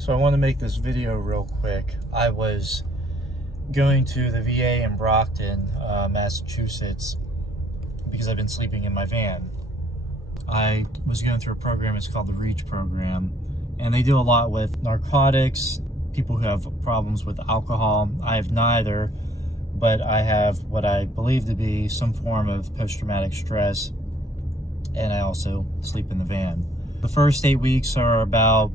So I want to make this video real quick. I was going to the VA in Brockton, Massachusetts, because I've been sleeping in my van. I was going through a program, it's called the REACH program, and they do a lot with narcotics, people who have problems with alcohol. I have neither, but I have what I believe to be some form of post-traumatic stress, and I also sleep in the van. The first 8 weeks are about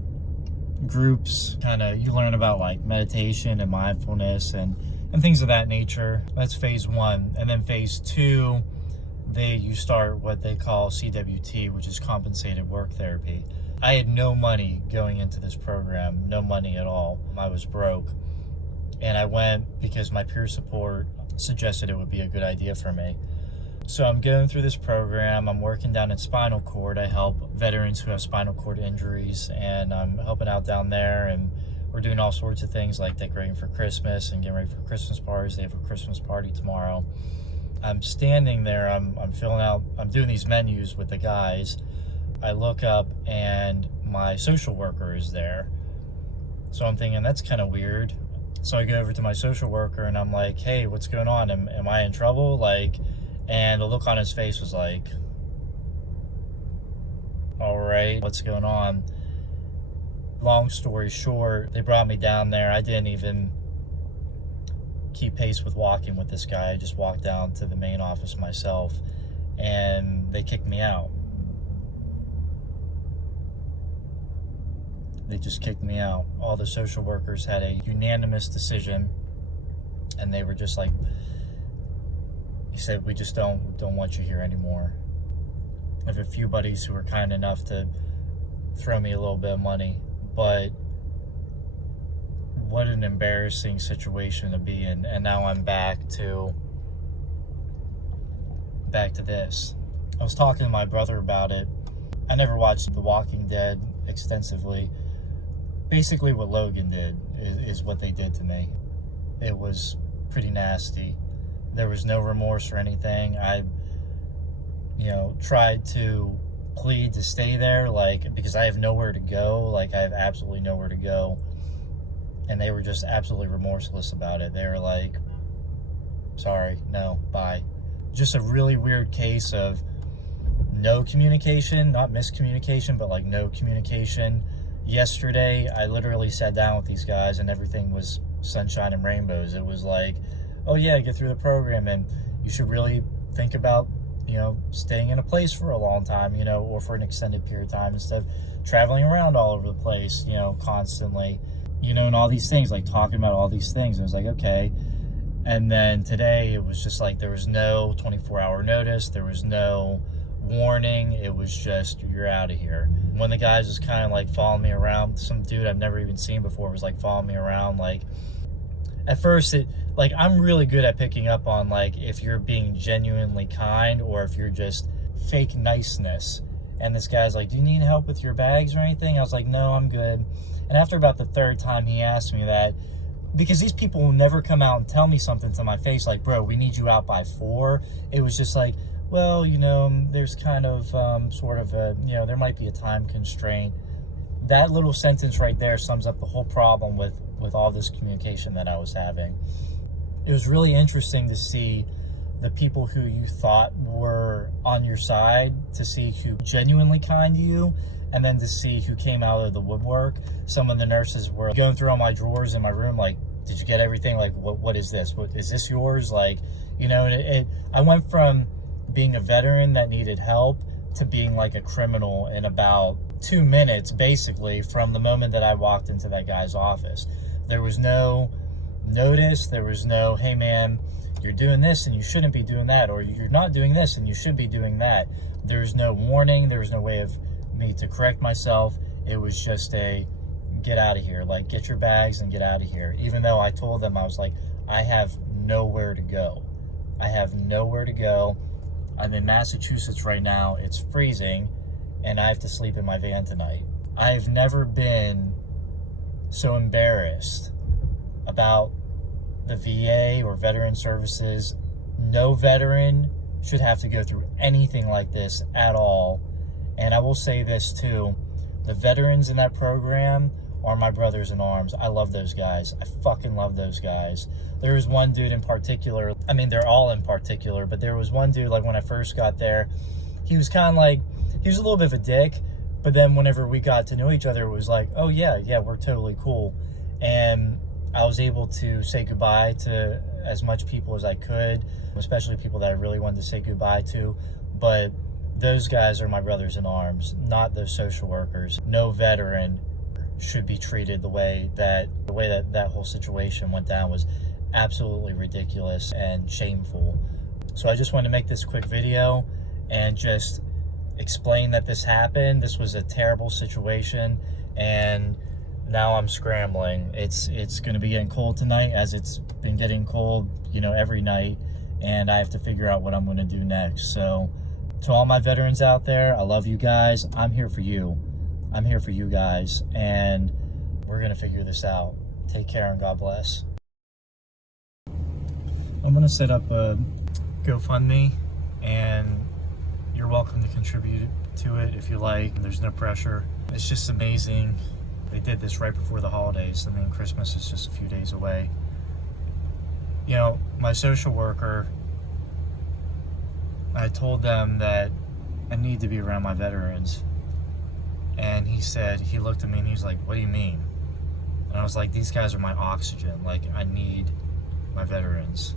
groups, you learn about like meditation and mindfulness and things of that nature. That's phase 1. And then phase 2, you start what they call CWT, which is compensated work therapy. I had no money going into this program, no money at all. I was broke. And I went because my peer support suggested it would be a good idea for me. So I'm going through this program. I'm working down in spinal cord. I help veterans who have spinal cord injuries, and I'm helping out down there, and we're doing all sorts of things like decorating for Christmas and getting ready for Christmas parties. They have a Christmas party tomorrow. I'm standing there, I'm filling out, I'm doing these menus with the guys. I look up and my social worker is there. So I'm thinking, that's kind of weird. So I go over to my social worker and I'm like, hey, what's going on? Am I in trouble? And the look on his face was like, all right, what's going on? Long story short, they brought me down there. I didn't even keep pace with walking with this guy. I just walked down to the main office myself, and they kicked me out. They just kicked me out. All the social workers had a unanimous decision, and they were just like, he said, we just don't want you here anymore. I have a few buddies who were kind enough to throw me a little bit of money, but what an embarrassing situation to be in. And now I'm back to this. I was talking to my brother about it. I never watched The Walking Dead extensively. Basically what Logan did is what they did to me. It was pretty nasty. There was no remorse or anything. I, tried to plead to stay there, because I have nowhere to go. I have absolutely nowhere to go. And they were just absolutely remorseless about it. They were like, sorry, no, bye. Just a really weird case of no communication, not miscommunication, but no communication. Yesterday, I literally sat down with these guys and everything was sunshine and rainbows. It was like, oh yeah, get through the program, and you should really think about, staying in a place for a long time, or for an extended period of time instead of traveling around all over the place, constantly, and all these things, talking about all these things. And it was like, okay. And then today it was just there was no 24-hour notice. There was no warning. It was just, you're out of here. When the guys was kind of following me around, some dude I've never even seen before was following me around. At first, I'm really good at picking up on, if you're being genuinely kind or if you're just fake niceness. And this guy's like, do you need help with your bags or anything? I was like, no, I'm good. And after about the third time he asked me that, because these people will never come out and tell me something to my face bro, we need you out by 4. It was just well, there's kind of sort of a, there might be a time constraint. That little sentence right there sums up the whole problem with all this communication that I was having. It was really interesting to see the people who you thought were on your side, to see who genuinely kind to you, and then to see who came out of the woodwork. Some of the nurses were going through all my drawers in my room, did you get everything? What is this? What is this yours? I went from being a veteran that needed help to being a criminal in about 2 minutes, basically, from the moment that I walked into that guy's office. There was no notice. There was no, hey man, you're doing this and you shouldn't be doing that, or you're not doing this and you should be doing that. There was no warning. There was no way of me to correct myself. It was just a, get out of here. Get your bags and get out of here. Even though I told them, I was like, I have nowhere to go. I have nowhere to go. I'm in Massachusetts right now. It's freezing, and I have to sleep in my van tonight. I've never been so embarrassed about the VA or veteran services. No veteran should have to go through anything like this at all. And I will say this too, the veterans in that program are my brothers in arms. I love those guys. I fucking love those guys. There was one dude in particular, I mean, they're all in particular, but there was one dude, like when I first got there, he was kind of like, he was a little bit of a dick, but then whenever we got to know each other, it was like, oh yeah, we're totally cool. And I was able to say goodbye to as much people as I could, especially people that I really wanted to say goodbye to. But those guys are my brothers in arms, not those social workers. No veteran should be treated the way that whole situation went down was absolutely ridiculous and shameful. So I just wanted to make this quick video and just explain that this happened. This was a terrible situation, and now I'm scrambling. It's going to be getting cold tonight, as it's been getting cold, you know, every night, and I have to figure out what I'm going to do next. So to all my veterans out there, I love you guys. I'm here for you. I'm here for you guys, and we're going to figure this out. Take care and God bless. I'm going to set up a GoFundMe, and you're welcome to contribute to it if you like. There's no pressure. It's just amazing. They did this right before the holidays. I mean, Christmas is just a few days away. You know, my social worker, I told them that I need to be around my veterans. And he looked at me and he was like, what do you mean? And I was like, these guys are my oxygen. Like, I need my veterans.